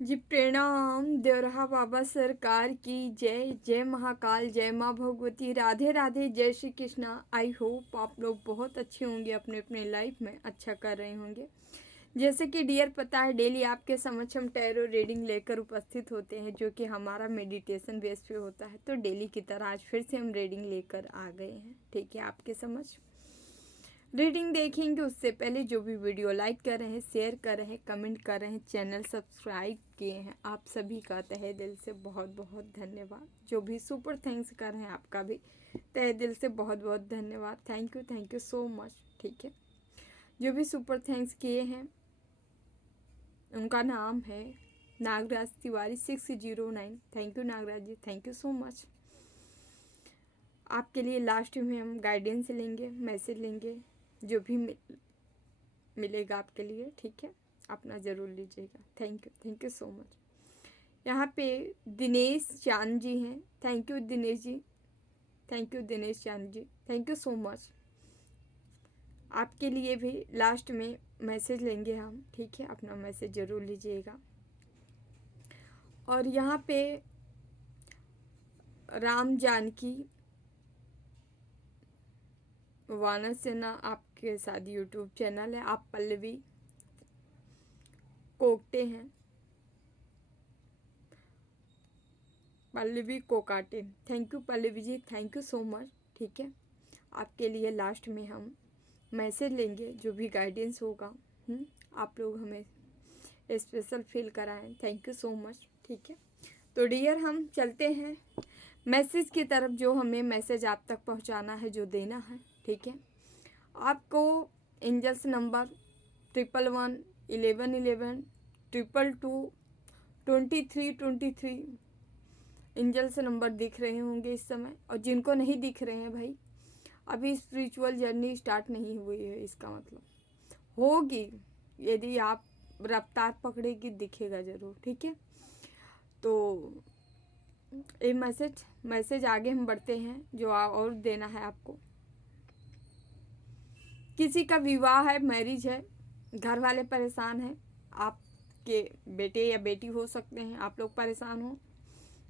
जी प्रणाम। देवरहा बाबा सरकार की जय। जय महाकाल, जय माँ भगवती, राधे राधे, जय श्री कृष्णा। आई होप आप लोग बहुत अच्छे होंगे, अपने अपने लाइफ में अच्छा कर रहे होंगे। जैसे कि डियर पता है, डेली आपके समक्ष हम टैरो रीडिंग लेकर उपस्थित होते हैं, जो कि हमारा मेडिटेशन बेस पे होता है। तो डेली की तरह आज फिर से हम रीडिंग लेकर आ गए हैं, ठीक है। आपके समझ रीडिंग देखेंगे उससे पहले जो भी वीडियो लाइक कर रहे हैं, शेयर कर रहे हैं, कमेंट कर रहे हैं, चैनल सब्सक्राइब किए हैं, आप सभी का तहे दिल से बहुत बहुत धन्यवाद। जो भी सुपर थैंक्स कर रहे हैं, आपका भी तहे दिल से बहुत बहुत धन्यवाद। थैंक यू सो मच, ठीक है। जो भी सुपर थैंक्स किए हैं उनका नाम है Nagaraj Tiwari 609। Thank you Nagaraj ji, thank you so much. आपके लिए लास्ट में हम गाइडेंस लेंगे, मैसेज लेंगे, जो भी मिलेगा आपके लिए, ठीक है। अपना ज़रूर लीजिएगा। Thank you so much. यहाँ पे दिनेश चांद जी हैं। Thank you Dinesh ji, thank you Dinesh Chand ji, thank you so much. आपके लिए भी लास्ट में मैसेज लेंगे हम, ठीक है। अपना मैसेज ज़रूर लीजिएगा। और यहाँ पे राम जानकी वानर सेना आपके साथ यूट्यूब चैनल है। आप पल्लवी कोकटे हैं, Pallavi Kokate. Thank you Pallavi ji, thank you so much, ठीक है। आपके लिए लास्ट में हम मैसेज लेंगे, जो भी गाइडेंस होगा। आप लोग हमें स्पेशल फील कराएं। थैंक यू सो मच, ठीक है। तो डियर हम चलते हैं मैसेज की तरफ, जो हमें मैसेज आप तक पहुंचाना है, जो देना है, ठीक है। आपको एंजल्स नंबर 111 1111 222 2323 एंजल्स नंबर दिख रहे होंगे इस समय। और जिनको नहीं दिख रहे हैं भाई, अभी स्पिरिचुअल जर्नी स्टार्ट नहीं हुई है, इसका मतलब होगी। यदि आप रफ्तार पकड़ेगी दिखेगा ज़रूर, ठीक है। तो ये मैसेज आगे हम बढ़ते हैं, जो और देना है आपको। किसी का विवाह है, मैरिज है, घर वाले परेशान हैं, आपके बेटे या बेटी हो सकते हैं, आप लोग परेशान हो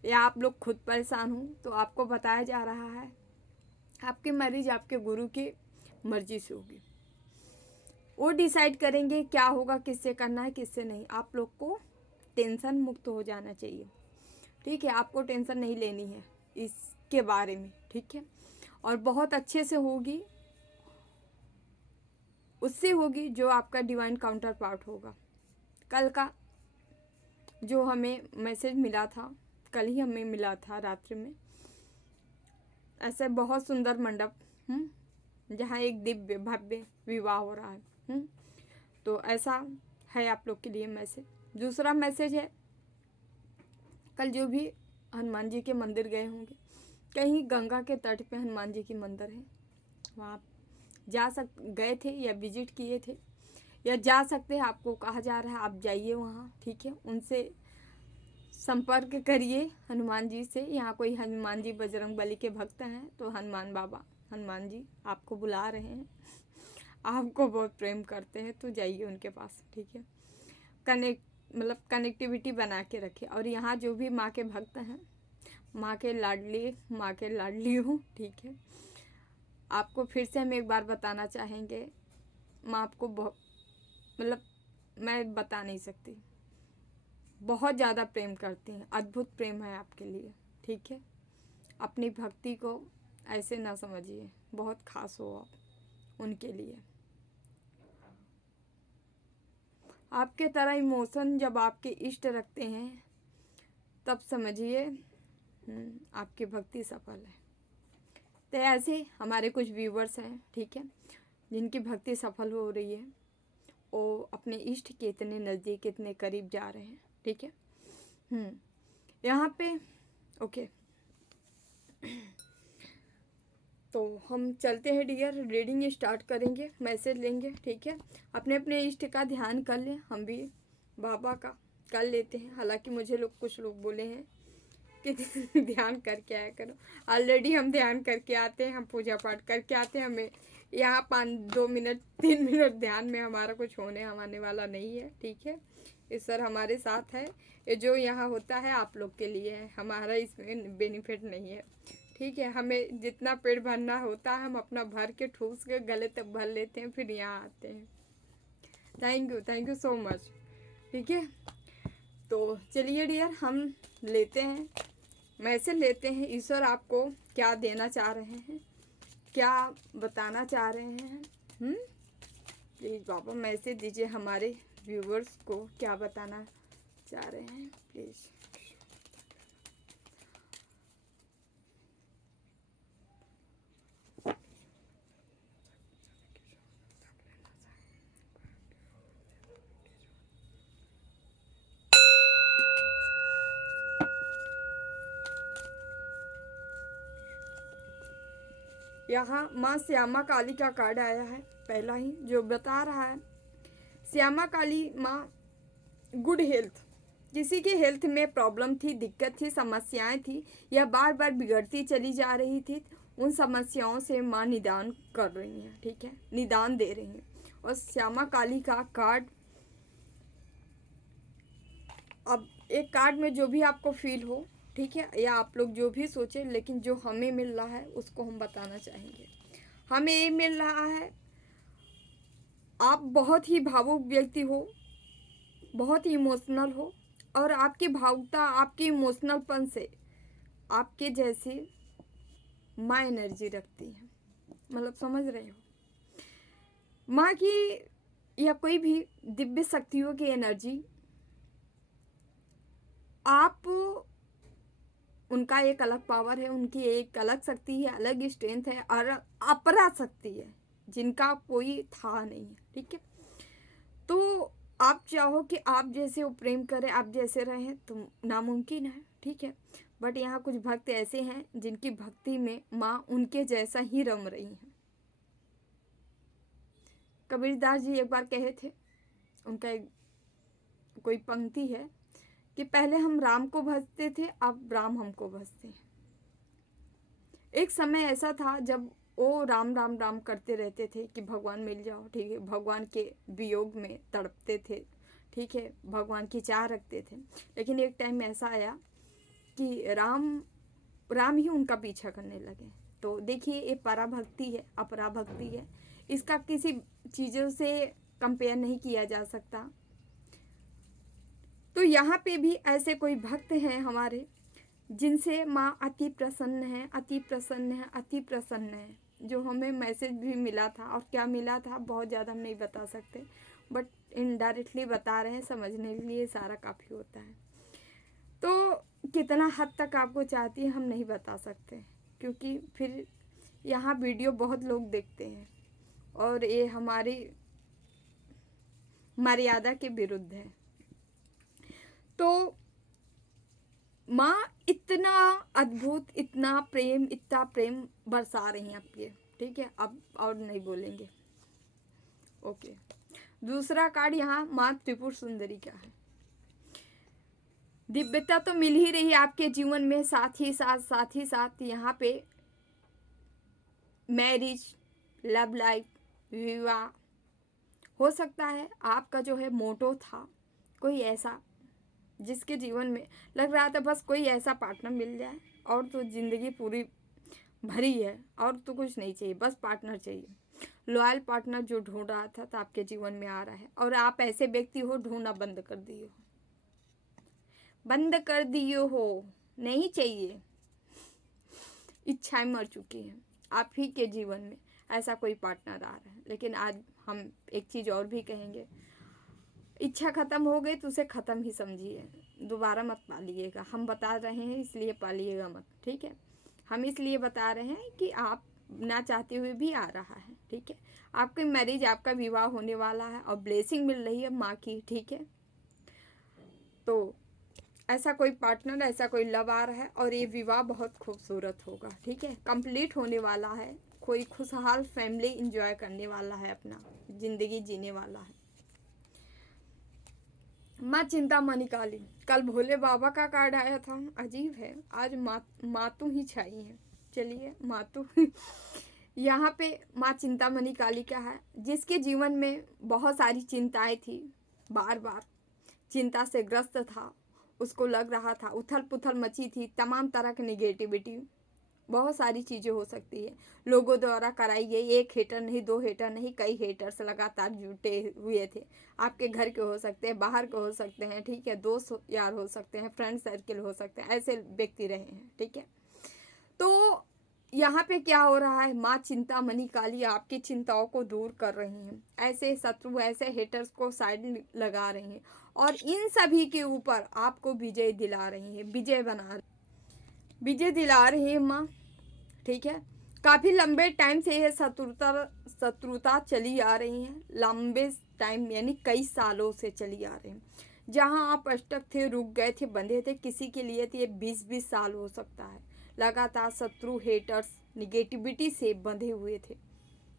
या आप लोग खुद परेशान हो। तो आपको बताया जा रहा है आपकी मैरिज आपके गुरु की मर्जी से होगी। वो डिसाइड करेंगे क्या होगा, किससे करना है, किससे नहीं। आप लोग को टेंशन मुक्त हो जाना चाहिए, ठीक है। आपको टेंशन नहीं लेनी है इसके बारे में, ठीक है। और बहुत अच्छे से होगी, उससे होगी जो आपका डिवाइन काउंटर पार्ट होगा। कल का जो हमें मैसेज मिला था, कल ही हमें मिला था रात्रि में, ऐसे बहुत सुंदर मंडप, जहाँ एक दिव्य भव्य विवाह हो रहा है। तो ऐसा है आप लोग के लिए मैसेज। दूसरा मैसेज है, कल जो भी हनुमान जी के मंदिर गए होंगे, कहीं गंगा के तट पे हनुमान जी की मंदिर है, वहाँ गए थे या विजिट किए थे या जा सकते हैं, आपको कहा जा रहा है आप जाइए वहाँ, ठीक है। उनसे संपर्क करिए हनुमान जी से। यहाँ कोई हनुमान जी बजरंग बली के भक्त हैं तो हनुमान बाबा, हनुमान जी आपको बुला रहे हैं, आपको बहुत प्रेम करते हैं, तो जाइए उनके पास, ठीक है। कनेक्टिविटी बना के रखिए। और यहाँ जो भी माँ के भक्त हैं, माँ के लाडली हूँ, ठीक है। आपको फिर से हम एक बार बताना चाहेंगे, माँ आपको मैं बता नहीं सकती, बहुत ज़्यादा प्रेम करती हैं, अद्भुत प्रेम है आपके लिए, ठीक है। अपनी भक्ति को ऐसे ना समझिए, बहुत खास हो आप उनके लिए। आपके तरह इमोशन जब आपके इष्ट रखते हैं, तब समझिए आपकी भक्ति सफल है। तो ऐसे हमारे कुछ व्यूवर्स हैं, ठीक है, जिनकी भक्ति सफल हो रही है, वो अपने इष्ट के इतने नज़दीक, इतने करीब जा रहे हैं, ठीक है। यहाँ पे ओके, तो हम चलते हैं डियर, रीडिंग स्टार्ट करेंगे, मैसेज लेंगे, ठीक है। अपने अपने इष्ट का ध्यान कर लें, हम भी बाबा का कर लेते हैं। हालांकि मुझे कुछ लोग बोले हैं कि ध्यान करके आया करो। ऑलरेडी हम ध्यान करके आते हैं, हम पूजा पाठ करके आते हैं, हमें यहाँ 2 मिनट 3 मिनट ध्यान में हमारा कुछ आने वाला नहीं है, ठीक है। ईश्वर हमारे साथ है। ये जो यहाँ होता है आप लोग के लिए है, हमारा इसमें बेनिफिट नहीं है, ठीक है। हमें जितना पेट भरना होता है हम अपना भर के ठूस के गले तक भर लेते हैं, फिर यहाँ आते हैं। थैंक यू सो मच, ठीक है। तो चलिए डियर, हम लेते हैं मैसेज लेते हैं। ईश्वर आपको क्या देना चाह रहे हैं, क्या बताना चाह रहे हैं? प्लीज़ बाबा मैसेज दीजिए हमारे व्यूवर्स को, क्या बताना चाह रहे हैं प्लीज़। यहाँ माँ श्यामा काली का कार्ड आया है, पहला ही जो बता रहा है श्यामा काली माँ गुड हेल्थ। किसी की हेल्थ में प्रॉब्लम थी, दिक्कत थी, समस्याएं थी, यह बार बार बिगड़ती चली जा रही थी। उन समस्याओं से माँ निदान कर रही हैं, ठीक है, निदान दे रही हैं। और श्यामा काली का कार्ड, अब एक कार्ड में जो भी आपको फील हो, ठीक है, या आप लोग जो भी सोचें, लेकिन जो हमें मिल रहा है उसको हम बताना चाहेंगे। हमें ये मिल रहा है, आप बहुत ही भावुक व्यक्ति हो, बहुत ही इमोशनल हो, और आपकी भावुकता, आपकी इमोशनलपन से आपके जैसी माँ एनर्जी रखती है। मतलब समझ रहे हो, माँ की या कोई भी दिव्य शक्तियों की एनर्जी, आप उनका एक अलग पावर है, उनकी एक अलग शक्ति है, अलग स्ट्रेंथ है, और अपरा शक्ति है जिनका कोई था नहीं है, ठीक है। तो आप चाहो कि आप जैसे वो प्रेम करें, आप जैसे रहें, तो नामुमकिन है, ठीक है। बट यहाँ कुछ भक्त ऐसे हैं जिनकी भक्ति में माँ उनके जैसा ही रम रही हैं। कबीरदास जी एक बार कहे थे, उनका एक कोई पंक्ति है कि पहले हम राम को भजते थे, अब राम हमको भजते हैं। एक समय ऐसा था जब वो राम राम राम करते रहते थे कि भगवान मिल जाओ, ठीक है, भगवान के वियोग में तड़पते थे, ठीक है, भगवान की चाह रखते थे। लेकिन एक टाइम ऐसा आया कि राम ही उनका पीछा करने लगे। तो देखिए, ये पराभक्ति है, अपराभक्ति है, इसका किसी चीज़ों से कंपेयर नहीं किया जा सकता। तो यहाँ पे भी ऐसे कोई भक्त हैं हमारे जिनसे माँ अति प्रसन्न है, अति प्रसन्न है, अति प्रसन्न है। जो हमें मैसेज भी मिला था, और क्या मिला था बहुत ज़्यादा हम नहीं बता सकते, बट इनडायरेक्टली बता रहे हैं, समझने के लिए सारा काफ़ी होता है। तो कितना हद तक आपको चाहती है हम नहीं बता सकते, क्योंकि फिर यहाँ वीडियो बहुत लोग देखते हैं और ये हमारी मर्यादा के विरुद्ध है। तो माँ इतना अद्भुत, इतना प्रेम बरसा रही हैं आपके, ठीक है। अब और नहीं बोलेंगे, ओके। दूसरा कार्ड यहाँ माँ त्रिपुर सुंदरी का है। दिव्यता तो मिल ही रही है आपके जीवन में, साथ ही साथ यहाँ पे मैरिज, लव लाइफ, विवाह हो सकता है। आपका जो है मोटो था कोई ऐसा जिसके जीवन में लग रहा था बस कोई ऐसा पार्टनर मिल जाए और तो ज़िंदगी पूरी भरी है, और तो कुछ नहीं चाहिए, बस पार्टनर चाहिए। लॉयल पार्टनर जो ढूंढ रहा था तो आपके जीवन में आ रहा है, और आप ऐसे व्यक्ति हो ढूंढना बंद कर दिए हो, नहीं चाहिए, इच्छाएं मर चुकी हैं। आप ही के जीवन में ऐसा कोई पार्टनर आ रहा है। लेकिन आज हम एक चीज़ और भी कहेंगे, इच्छा ख़त्म हो गई तो उसे ख़त्म ही समझिए, दोबारा मत पालिएगा। हम बता रहे हैं इसलिए पालिएगा मत, ठीक है। हम इसलिए बता रहे हैं कि आप ना चाहते हुए भी आ रहा है, ठीक है। आपकी मैरिज, आपका विवाह होने वाला है और ब्लेसिंग मिल रही है माँ की, ठीक है। तो ऐसा कोई पार्टनर, ऐसा कोई लव आ रहा है, और ये विवाह बहुत खूबसूरत होगा, ठीक है, कंप्लीट होने वाला है। कोई खुशहाल फैमिली इंजॉय करने वाला है, अपना ज़िंदगी जीने वाला है। माँ चिंतामणि काली, कल भोले बाबा का कार्ड आया था, अजीब है, आज मातू ही छाई हैं। चलिए मातू यहाँ पे माँ चिंतामणि कालिका है, जिसके जीवन में बहुत सारी चिंताएं थी, बार बार चिंता से ग्रस्त था, उसको लग रहा था, उथल पुथल मची थी, तमाम तरह की निगेटिविटी, बहुत सारी चीज़ें हो सकती है लोगों द्वारा कराई गई। एक हेटर नहीं, दो हेटर नहीं, कई हेटर्स लगातार जुटे हुए थे। आपके घर के हो सकते हैं, बाहर के हो सकते हैं, ठीक है, दोस्त यार हो सकते हैं, फ्रेंड सर्किल हो सकते हैं, ऐसे व्यक्ति रहे हैं, ठीक है। तो यहाँ पे क्या हो रहा है, माँ चिंतामणि काली आपकी चिंताओं को दूर कर रही हैं, ऐसे शत्रु, ऐसे हेटर्स को साइड लगा रही हैं और इन सभी के ऊपर आपको विजय दिला रही है, विजय दिला रही है माँ, ठीक है। काफ़ी लंबे टाइम से यह शत्रुता चली आ रही है, लंबे टाइम यानी कई सालों से चली आ रही है। जहां आप अटक थे, रुक गए थे, बंधे थे किसी के लिए, तो ये 20-20 साल हो सकता है। लगातार शत्रु, हेटर्स, निगेटिविटी से बंधे हुए थे,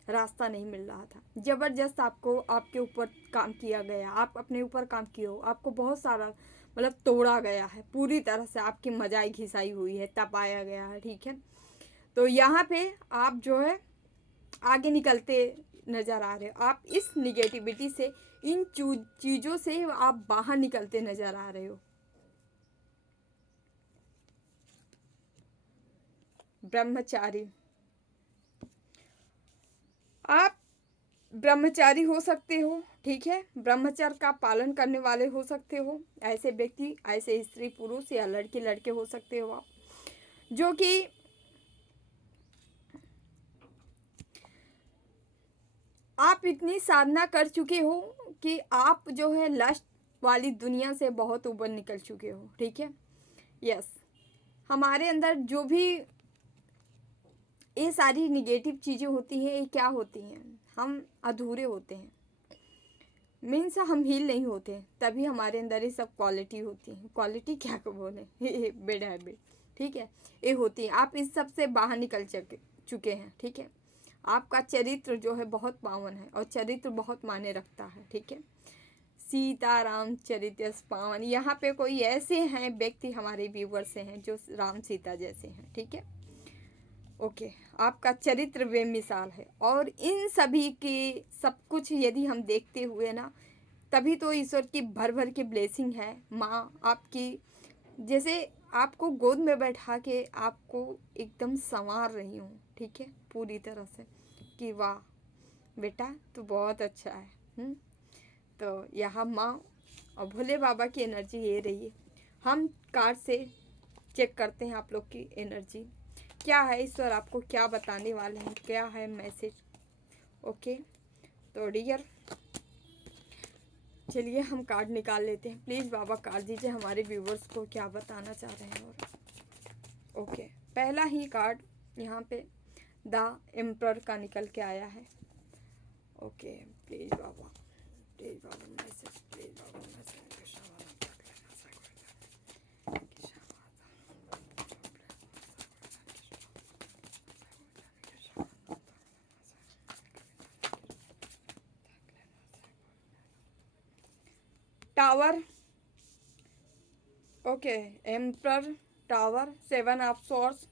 रास्ता नहीं मिल रहा था। ज़बरदस्त आपको आपके ऊपर काम किया गया, आप अपने ऊपर काम किए हो, आपको बहुत सारा मतलब तोड़ा गया है, पूरी तरह से आपकी मजाई घिसाई हुई है, तपाया गया है, ठीक है। तो यहाँ पे आप जो है आगे निकलते नज़र आ रहे हो, आप इस निगेटिविटी से, इन चीज़ों से आप बाहर निकलते नज़र आ रहे हो। ब्रह्मचारी, आप ब्रह्मचारी हो सकते हो, ठीक है, ब्रह्मचर्य का पालन करने वाले हो सकते हो, ऐसे व्यक्ति, ऐसे स्त्री पुरुष या लड़के लड़के हो सकते हो आप, जो कि आप इतनी साधना कर चुके हो कि आप जो है लस्ट वाली दुनिया से बहुत ऊपर निकल चुके हो, ठीक है। यस, हमारे अंदर जो भी ये सारी निगेटिव चीज़ें होती हैं, ये क्या होती हैं, हम अधूरे होते हैं, मीन्स हम हील नहीं होते, तभी हमारे अंदर ये सब क्वालिटी होती है, क्वालिटी क्या को बोले, बैड हैबिट, ठीक है, ये होती है। आप इस सब से बाहर निकल चुके हैं, ठीक है। आपका चरित्र जो है बहुत पावन है और चरित्र बहुत मायने रखता है, ठीक है। सीताराम चरित्र पावन, यहाँ पे कोई ऐसे हैं व्यक्ति हमारे व्यूवर से हैं जो राम सीता जैसे हैं, ठीक है। ओके, आपका चरित्र बेमिसाल है और इन सभी की सब कुछ यदि हम देखते हुए ना, तभी तो ईश्वर की भर भर की ब्लेसिंग है। माँ आपकी जैसे आपको गोद में बैठा के आपको एकदम संवार रही हूँ, ठीक है, पूरी तरह से, कि वाह बेटा तू बहुत अच्छा है। तो यहाँ माँ और भोले बाबा की एनर्जी ये रही है। हम कार्ड से चेक करते हैं आप लोग की एनर्जी क्या है, ईश्वर आपको क्या बताने वाले हैं, क्या है मैसेज। ओके, तो डियर चलिए हम कार्ड निकाल लेते हैं। प्लीज़ बाबा कार्ड दीजिए हमारे व्यूवर्स को क्या बताना चाह रहे हैं। और ओके, पहला ही कार्ड यहाँ पे द एम्परर का निकल के आया है। Okay, please Baba, please Baba message, please Baba message. Tower, okay, emperor, tower, 7 of swords,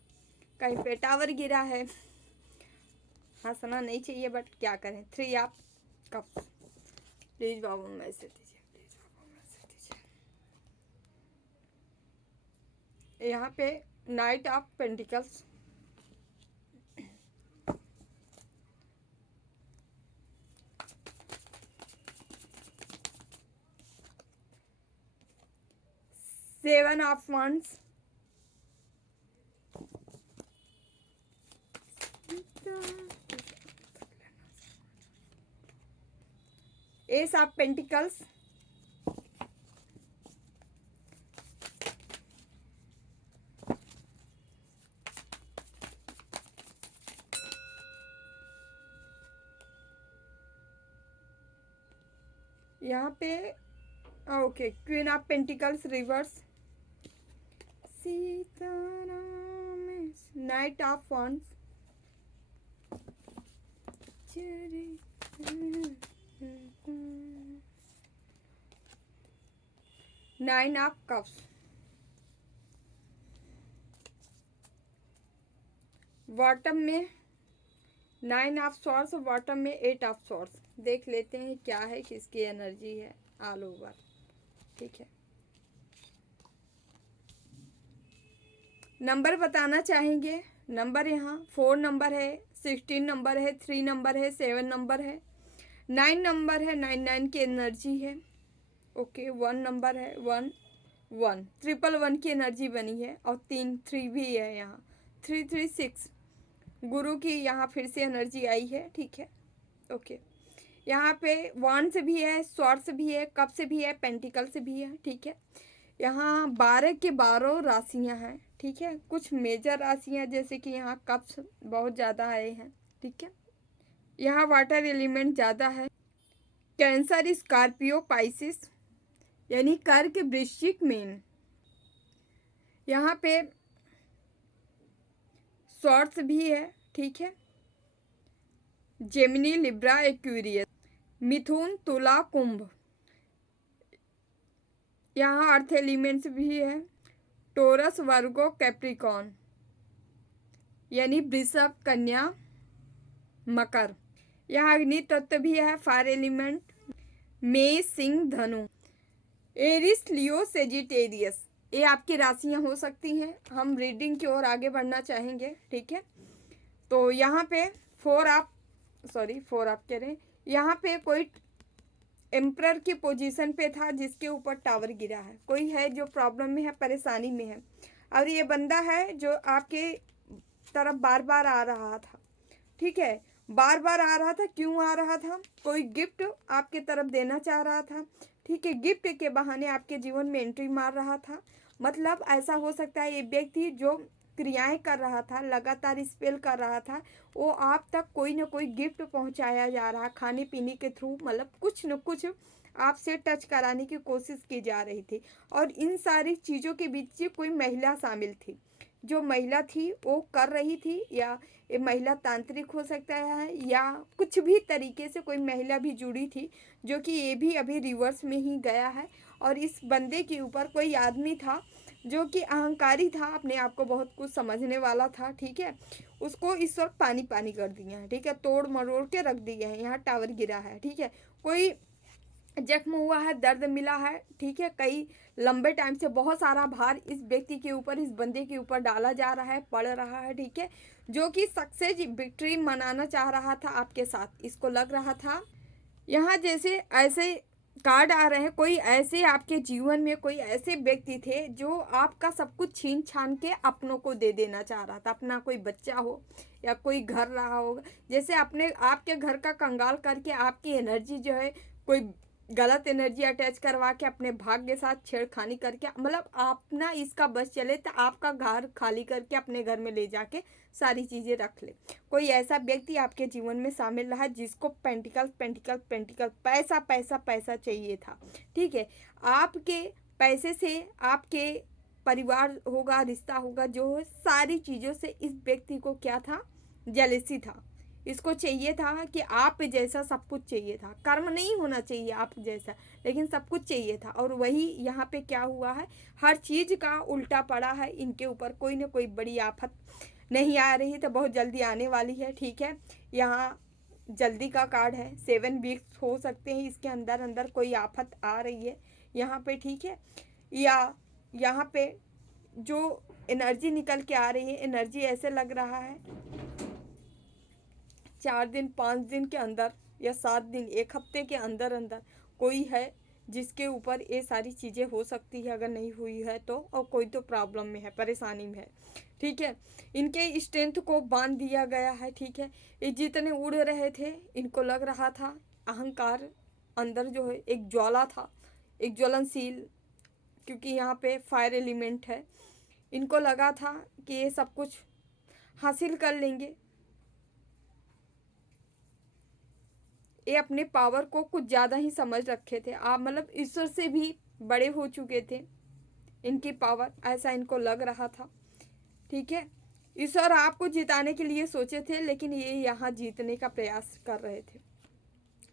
कहीं पे टावर गिरा है, हंसना नहीं चाहिए बट क्या करें। 3 ऑफ कप्स, प्लीज बाबू मैसेज दीजिए, प्लीज बाबू मैसेज दीजिए। यहाँ पे knight of pentacles, seven of wands, ace of pentacles, यहाँ पे okay queen of pentacles reverse, Sitaram, knight of wands, 9 of cups, bottom में 9 ऑफ सॉर्ड्स, बॉटम में 8 ऑफ सॉर्ड्स। देख लेते हैं क्या है, किसकी एनर्जी है ऑल ओवर। ठीक है, नंबर बताना चाहेंगे। नंबर यहाँ 4 नंबर है, 16 नंबर है, 3 नंबर है, 7 नंबर है, 9 नंबर है, 9 की एनर्जी है। ओके, 1 नंबर है, 1 1 ट्रिपल 1 की एनर्जी बनी है, और 3 भी है यहाँ, 3 3 6 गुरु की यहाँ फिर से एनर्जी आई है। ठीक है, ओके, यहाँ पे वॉन्ड्स भी है, स्वॉर्ड्स भी है, कप से भी है, पेंटिकल से भी है। ठीक है, यहाँ 12 के 12 राशियाँ हैं। ठीक है, कुछ मेजर राशियाँ जैसे कि यहाँ कप्स बहुत ज़्यादा आए हैं। ठीक है, यहाँ वाटर एलिमेंट ज़्यादा है। कैंसर, स्कॉर्पियो, पाइसिस, यानी कर्क, वृश्चिक, मीन। यहाँ पे स्वॉर्ड्स भी है। ठीक है, जेमिनी, लिब्रा, एक्वेरियस, मिथुन, तुला, कुंभ। यहाँ अर्थ एलिमेंट्स भी है, टोरस, वर्गो, कैप्रिकॉन, यानी वृषभ, कन्या, मकर। यहाँ अग्नि तत्व भी है, फायर एलिमेंट, मेष, सिंह, धनु। एरिस, लियो, सेजिटेरियस, ये आपकी राशियाँ हो सकती हैं। हम रीडिंग की ओर आगे बढ़ना चाहेंगे। ठीक है, तो यहाँ पे 4 आप कह रहे हैं, यहाँ पे कोई एम्परर की पोजीशन पे था जिसके ऊपर टावर गिरा है। कोई है जो प्रॉब्लम में है, परेशानी में है, और ये बंदा है जो आपके तरफ बार बार आ रहा था। ठीक है, बार बार आ रहा था। क्यों आ रहा था? कोई गिफ्ट आपके तरफ देना चाह रहा था। ठीक है, गिफ्ट के बहाने आपके जीवन में एंट्री मार रहा था। मतलब ऐसा हो सकता है ये व्यक्ति जो क्रियाएं कर रहा था, लगातार स्पेल कर रहा था, वो आप तक कोई ना कोई गिफ्ट पहुंचाया जा रहा, खाने पीने के थ्रू, मतलब कुछ न कुछ आपसे टच कराने की कोशिश की जा रही थी। और इन सारी चीज़ों के बीच कोई महिला शामिल थी। जो महिला थी वो कर रही थी, या ये महिला तांत्रिक हो सकता है, या कुछ भी तरीके से कोई महिला भी जुड़ी थी, जो कि ये भी अभी रिवर्स में ही गया है। और इस बंदे के ऊपर कोई आदमी था जो कि अहंकारी था, अपने आप को बहुत कुछ समझने वाला था। ठीक है, उसको इस वक्त पानी पानी कर दिया है। ठीक है, तोड़ मरोड़ के रख दिया है। यहाँ टावर गिरा है। ठीक है, कोई जख्म हुआ है, दर्द मिला है। ठीक है, कई लंबे टाइम से बहुत सारा भार इस व्यक्ति के ऊपर, इस बंदे के ऊपर डाला जा रहा है, पड़ रहा है। ठीक है, जो कि सक्सेस विक्ट्री मनाना चाह रहा था आपके साथ, इसको लग रहा था। यहाँ जैसे ऐसे कार्ड आ रहे हैं, कोई ऐसे आपके जीवन में कोई ऐसे व्यक्ति थे जो आपका सब कुछ छीन छान के अपनों को दे देना चाह रहा था। अपना कोई बच्चा हो या कोई घर रहा होगा, जैसे अपने आपके घर का कंगाल करके आपकी एनर्जी जो है, कोई गलत एनर्जी अटैच करवा के अपने भाग्य के साथ छेड़खानी करके, मतलब अपना इसका बस चले तो आपका घर खाली करके अपने घर में ले जाके सारी चीज़ें रख ले। कोई ऐसा व्यक्ति आपके जीवन में शामिल रहा जिसको पेंटिकल पेंटिकल पेंटिकल, पैसा पैसा पैसा चाहिए था। ठीक है, आपके पैसे से आपके परिवार होगा, रिश्ता होगा, जो सारी चीज़ों से इस व्यक्ति को क्या था, जेलेसी था। इसको चाहिए था कि आप जैसा सब कुछ चाहिए था, कर्म नहीं होना चाहिए आप जैसा, लेकिन सब कुछ चाहिए था। और वही यहाँ पे क्या हुआ है, हर चीज़ का उल्टा पड़ा है इनके ऊपर। कोई ना कोई बड़ी आफत नहीं आ रही तो बहुत जल्दी आने वाली है। ठीक है, यहाँ जल्दी का कार्ड है, 7 वीक्स हो सकते हैं इसके अंदर अंदर कोई आफत आ रही है यहाँ पे। ठीक है, या यहाँ पे जो एनर्जी निकल के आ रही है, एनर्जी ऐसे लग रहा है 4 दिन 5 दिन के अंदर, या 7 दिन, 1 हफ्ते के अंदर अंदर कोई है जिसके ऊपर ये सारी चीज़ें हो सकती है। अगर नहीं हुई है तो, और कोई तो प्रॉब्लम में है, परेशानी में है। ठीक है, इनके स्ट्रेंथ को बांध दिया गया है। ठीक है, ये जितने उड़ रहे थे, इनको लग रहा था अहंकार अंदर जो है एक ज्वाला था, एक ज्वलनशील, क्योंकि यहाँ पे फायर एलिमेंट है। इनको लगा था कि ये सब कुछ हासिल कर लेंगे। ये अपने पावर को कुछ ज़्यादा ही समझ रखे थे। आप मतलब ईश्वर से भी बड़े हो चुके थे इनकी पावर, ऐसा इनको लग रहा था। ठीक है, ईश्वर आपको जिताने के लिए सोचे थे, लेकिन ये यहाँ जीतने का प्रयास कर रहे थे।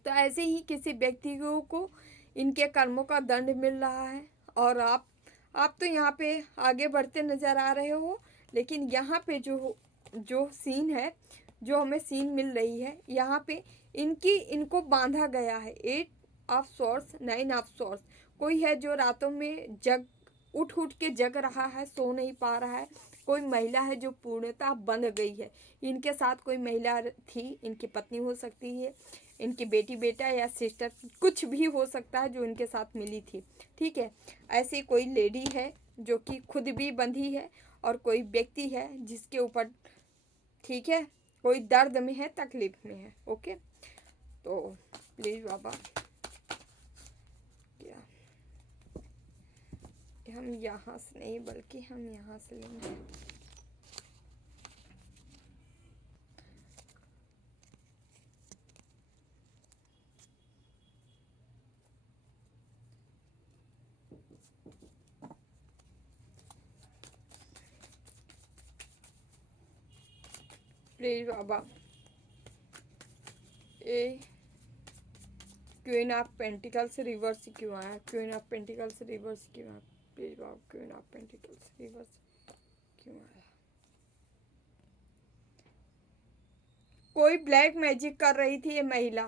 तो ऐसे ही किसी व्यक्ति को इनके कर्मों का दंड मिल रहा है। और आप तो यहाँ पे आगे बढ़ते नज़र आ रहे हो, लेकिन यहाँ पे जो सीन है, जो हमें सीन मिल रही है यहाँ पे, इनको बांधा गया है। 8 ऑफ सोर्स, 9 ऑफ सोर्स। कोई है जो रातों में उठ के जग रहा है, सो नहीं पा रहा है। कोई महिला है जो पूर्णतः बंध गई है। इनके साथ कोई महिला थी, इनकी पत्नी हो सकती है, इनकी बेटी, बेटा या सिस्टर, कुछ भी हो सकता है जो इनके साथ मिली थी। ठीक है, ऐसी कोई लेडी है जो कि खुद भी बंधी है, और कोई व्यक्ति है जिसके ऊपर, ठीक है, कोई दर्द में है, तकलीफ में है। ओके, तो प्लीज बाबा, क्या हम यहाँ से नहीं बल्कि हम यहाँ से लेंगे। Please Baba, A queen of pentacles reverse क्यों आया? क्वीन ऑफ पेंटिकल्स रिवर्स क्यों आया? Please Baba, queen of pentacles reverse क्यों आया? कोई ब्लैक मैजिक कर रही थी ये महिला,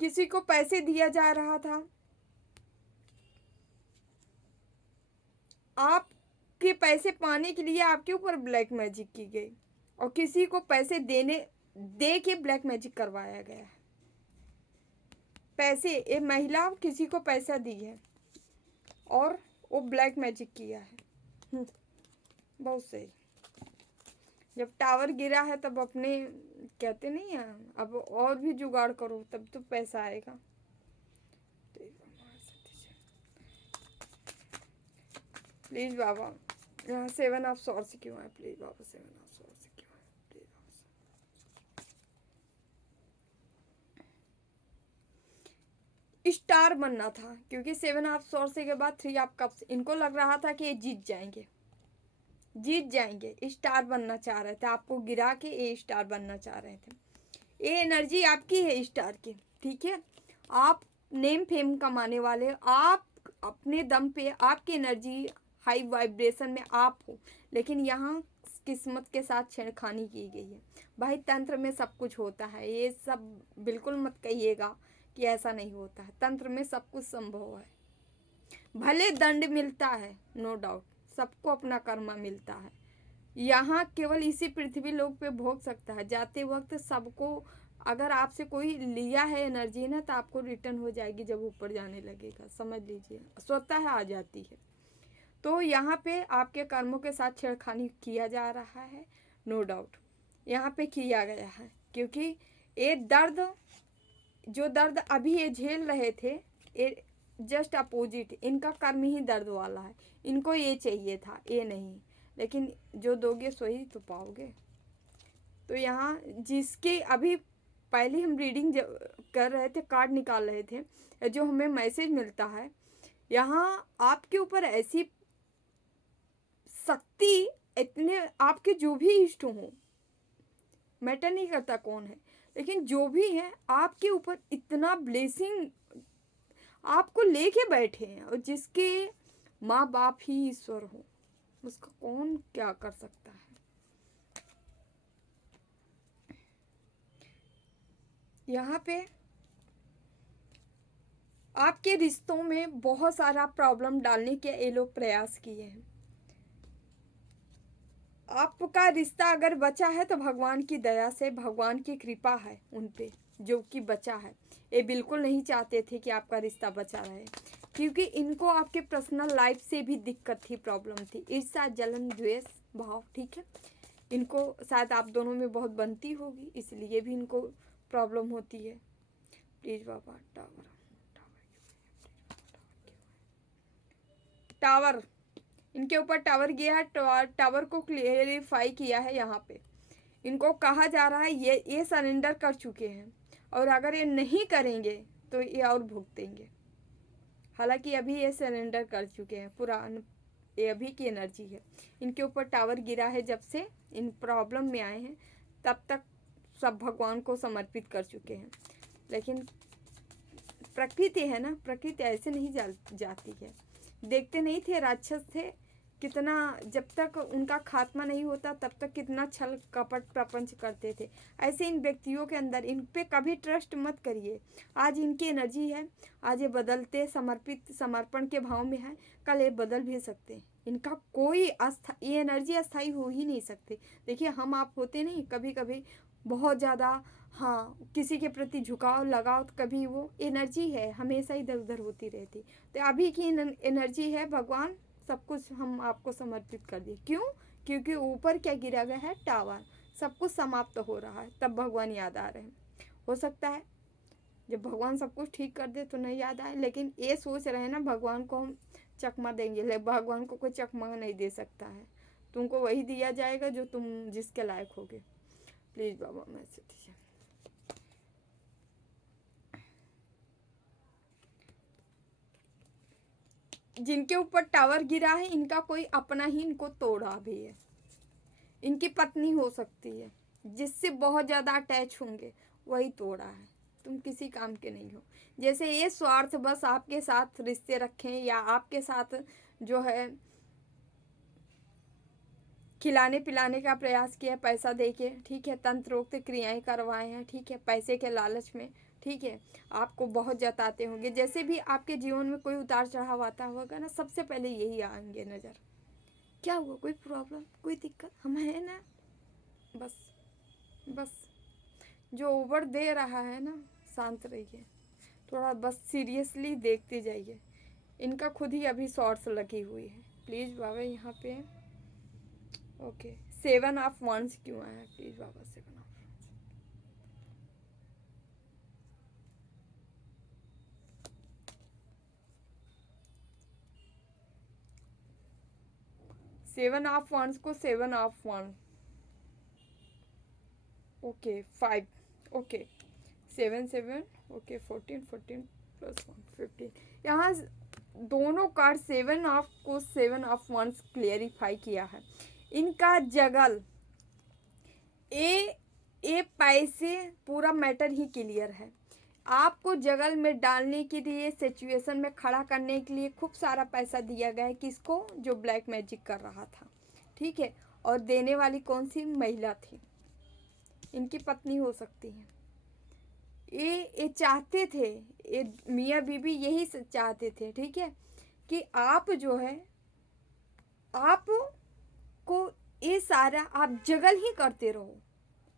किसी को पैसे दिया जा रहा था, आपके पैसे पाने के लिए आपके ऊपर ब्लैक मैजिक की गई, और किसी को पैसे दे के ब्लैक मैजिक करवाया गया है। पैसे, ये महिला किसी को पैसा दी है और वो ब्लैक मैजिक किया है। बहुत सही। जब टावर गिरा है तब अपने, कहते नहीं है, अब और भी जुगाड़ करो तब तो पैसा आएगा। प्लीज बाबा, यहाँ 7 ऑफ सॉर्ड्स क्यों है? प्लीज बाबा, 7 ऑफ सॉर्ड्स क्यों है? प्लीज बाबा, स्टार बनना था, क्योंकि 7 ऑफ सॉर्ड्स के बाद 3 ऑफ कप्स, इनको लग रहा था कि ये जीत जाएंगे, स्टार बनना चाह रहे थे, आपको गिरा के ये स्टार बनना चाह रहे थे। ये एनर्जी आपकी है स्टार की, ठीक है। आप नेम फेम कमाने वाले, आप अपने दम पे, आपकी एनर्जी हाई वाइब्रेशन में आप हो, लेकिन यहाँ किस्मत के साथ छेड़खानी की गई है। भाई, तंत्र में सब कुछ होता है, ये सब बिल्कुल मत कहिएगा कि ऐसा नहीं होता है। तंत्र में सब कुछ संभव है। भले दंड मिलता है, नो डाउट, सबको अपना कर्मा मिलता है। यहाँ केवल इसी पृथ्वी लोक पे भोग सकता है। जाते वक्त सबको, अगर आपसे कोई लिया है एनर्जी ना, तो आपको रिटर्न हो जाएगी जब ऊपर जाने लगेगा, समझ लीजिए, स्वतः आ जाती है। तो यहाँ पे आपके कर्मों के साथ छेड़खानी किया जा रहा है, नो डाउट यहाँ पे किया गया है, क्योंकि ये दर्द, जो दर्द अभी ये झेल रहे थे, ये जस्ट अपोजिट, इनका कर्म ही दर्द वाला है। इनको ये चाहिए था, ये नहीं, लेकिन जो दोगे सो ही तो पाओगे। तो यहाँ जिसके अभी पहले हम रीडिंग कर रहे थे, कार्ड निकाल रहे थे, जो हमें मैसेज मिलता है, यहाँ आपके ऊपर ऐसी शक्ति, इतने आपके जो भी इष्ट हो, मैटर नहीं करता कौन है, लेकिन जो भी है आपके ऊपर इतना ब्लेसिंग आपको लेके बैठे हैं, और जिसके माँ बाप ही ईश्वर हो, उसका कौन क्या कर सकता है। यहाँ पे आपके रिश्तों में बहुत सारा प्रॉब्लम डालने के ये लोग प्रयास किए हैं। आपका रिश्ता अगर बचा है तो भगवान की दया से, भगवान की कृपा है उन पे जो कि बचा है। ये बिल्कुल नहीं चाहते थे कि आपका रिश्ता बचा रहे, क्योंकि इनको आपके पर्सनल लाइफ से भी दिक्कत थी, प्रॉब्लम थी, ईर्ष्या, जलन, द्वेष भाव, ठीक है। इनको शायद आप दोनों में बहुत बनती होगी, इसलिए भी इनको प्रॉब्लम होती है। प्लीज बाबा, टावर इनके ऊपर टावर गया है, टावर को क्लियरिफाई किया है। यहाँ पे इनको कहा जा रहा है ये सरेंडर कर चुके हैं, और अगर ये नहीं करेंगे तो ये और भुगतेंगे। हालांकि अभी ये सरेंडर कर चुके हैं, पुरान ये अभी की एनर्जी है। इनके ऊपर टावर गिरा है, जब से इन प्रॉब्लम में आए हैं तब तक सब भगवान को समर्पित कर चुके हैं। लेकिन प्रकृति है ना, प्रकृति ऐसे नहीं जाती है। देखते नहीं थे राक्षस थे कितना, जब तक उनका खात्मा नहीं होता तब तक कितना छल कपट प्रपंच करते थे। ऐसे इन व्यक्तियों के अंदर, इन पे कभी ट्रस्ट मत करिए। आज इनकी एनर्जी है, आज ये बदलते समर्पित समर्पण के भाव में है, कल ये बदल भी सकते हैं। इनका कोई ये एनर्जी अस्थाई हो ही नहीं सकती। देखिए हम आप होते नहीं, कभी कभी बहुत ज़्यादा हाँ किसी के प्रति झुकाव लगाव, तो कभी वो एनर्जी है हमेशा इधर उधर होती रहती। तो अभी की एनर्जी है भगवान सब कुछ हम आपको समर्पित कर दिए। क्यों? क्योंकि ऊपर क्या गिरा गया है, टावर, सब कुछ समाप्त हो रहा है, तब भगवान याद आ रहे हैं। हो सकता है जब भगवान सब कुछ ठीक कर दे तो नहीं याद आए, लेकिन ये सोच रहे हैं ना भगवान को हम चकमा देंगे, लेकिन भगवान को कोई चकमा नहीं दे सकता है। तुमको वही दिया जाएगा जो तुम जिसके लायक होगे। प्लीज़ बाबा मैसेज दीजिए। जिनके ऊपर टावर गिरा है इनका कोई अपना ही इनको तोड़ा भी है। इनकी पत्नी हो सकती है जिससे बहुत ज़्यादा अटैच होंगे, वही तोड़ा है। तुम किसी काम के नहीं हो। जैसे ये स्वार्थ बस आपके साथ रिश्ते रखें या आपके साथ जो है खिलाने पिलाने का प्रयास किया, पैसा देके, ठीक है, तंत्रोक्त क्रियाएं करवाए हैं, ठीक है, पैसे के लालच में, ठीक है, आपको बहुत जताते होंगे। जैसे भी आपके जीवन में कोई उतार चढ़ाव आता होगा ना, सबसे पहले यही आएंगे नज़र। क्या हुआ, कोई प्रॉब्लम, कोई दिक्कत, हम हैं ना, बस बस। जो ओवर दे रहा है ना, शांत रहिए थोड़ा, बस सीरियसली देखते जाइए। इनका खुद ही अभी शॉर्ट्स लगी हुई है। प्लीज़ बाबा यहाँ पे ओके 7 ऑफ वंस क्यों आया? प्लीज़ बाबा 7 ऑफ 7 ऑफ वंस को 7 of 1 okay 5 okay 7 7 okay 14 14 plus 1 15। यहाँ दोनों कार्ड 7 ऑफ को 7 ऑफ वंस क्लियरिफाई किया है। इनका जगल ए पैसे पूरा मैटर ही क्लियर है। आपको जगल में डालने के लिए, सिचुएशन में खड़ा करने के लिए खूब सारा पैसा दिया गया है। किसको? जो ब्लैक मैजिक कर रहा था, ठीक है। और देने वाली कौन सी? महिला थी, इनकी पत्नी हो सकती है। ये चाहते थे, ये मियाँ बीबी यही चाहते थे, ठीक है, कि आप जो है आप को ये सारा आप जगल ही करते रहो।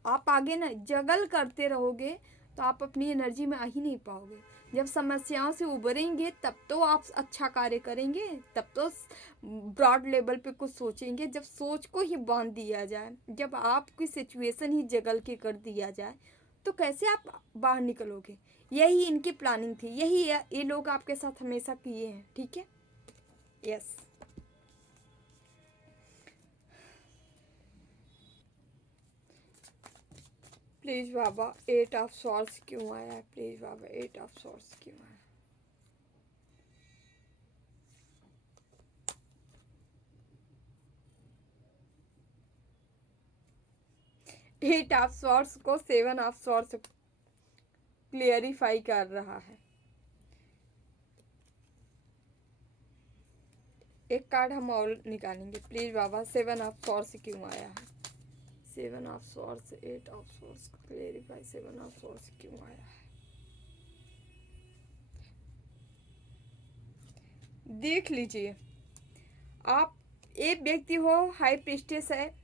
आप आगे ना जगल करते रहोगे तो आप अपनी एनर्जी में आ ही नहीं पाओगे। जब समस्याओं से उभरेंगे तब तो आप अच्छा कार्य करेंगे, तब तो ब्रॉड लेवल पे कुछ सोचेंगे। जब सोच को ही बांध दिया जाए, जब आपकी सिचुएशन ही जगल के कर दिया जाए, तो कैसे आप बाहर निकलोगे? यही इनकी प्लानिंग थी, यही ये लोग आपके साथ हमेशा किए हैं, ठीक है। यस प्लीज़ बाबा 8 ऑफ सॉर्ट्स क्यों आया है? प्लीज़ बाबा 8 ऑफ सॉर्ट्स क्यों आया? 8 ऑफ सॉर्ट्स को 7 ऑफ सॉर्ट्स क्लियरिफाई कर रहा है। एक कार्ड हम और निकालेंगे। प्लीज़ बाबा 7 ऑफ सॉर्ट्स क्यों आया है? 7 ऑफ सॉर्ट्स 8 ऑफ सॉर्ट्स को क्लियरिफाई 7 ऑफ सॉर्ट्स क्यों आया है? देख लीजिए, आप एक व्यक्ति हो, हाई प्रीस्टेस है,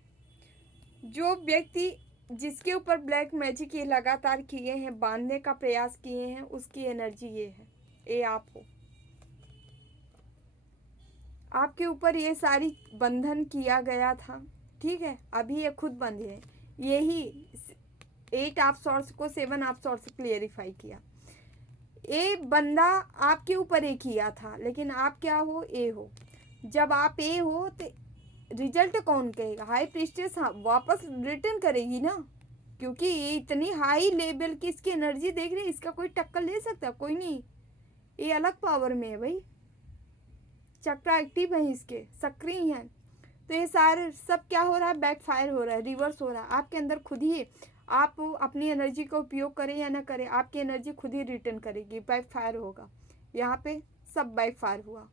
जो व्यक्ति जिसके ऊपर ब्लैक मैजिक ये लगातार किए हैं, बांधने का प्रयास किए हैं, उसकी एनर्जी ये है। ये आप हो, आपके ऊपर ये सारी बंधन किया गया था, ठीक है। अभी ये खुद बंधे हैं। यही 8 ऑफ सॉर्ट्स को 7 ऑफ सॉर्ट्स क्लियरिफाई किया। ए बंदा आपके ऊपर एक किया था, लेकिन आप क्या हो? ए हो। जब आप ए हो तो रिजल्ट कौन कहेगा? हाई प्रीस्टेस वापस रिटर्न करेगी ना, क्योंकि ये इतनी हाई लेवल की इसकी एनर्जी देख रहे हैं। इसका कोई टक्कर ले सकता? कोई नहीं। ये अलग पावर में है भाई, चक्रा एक्टिव है, इसके सक्रिय हैं। तो ये सारे सब क्या हो रहा है? बैक फायर हो रहा है, रिवर्स हो रहा है आपके अंदर। खुद ही आप अपनी एनर्जी का उपयोग करें या ना करें, आपकी एनर्जी खुद ही रिटर्न करेगी, बैक फायर होगा। यहाँ पे सब बैक फायर हुआ।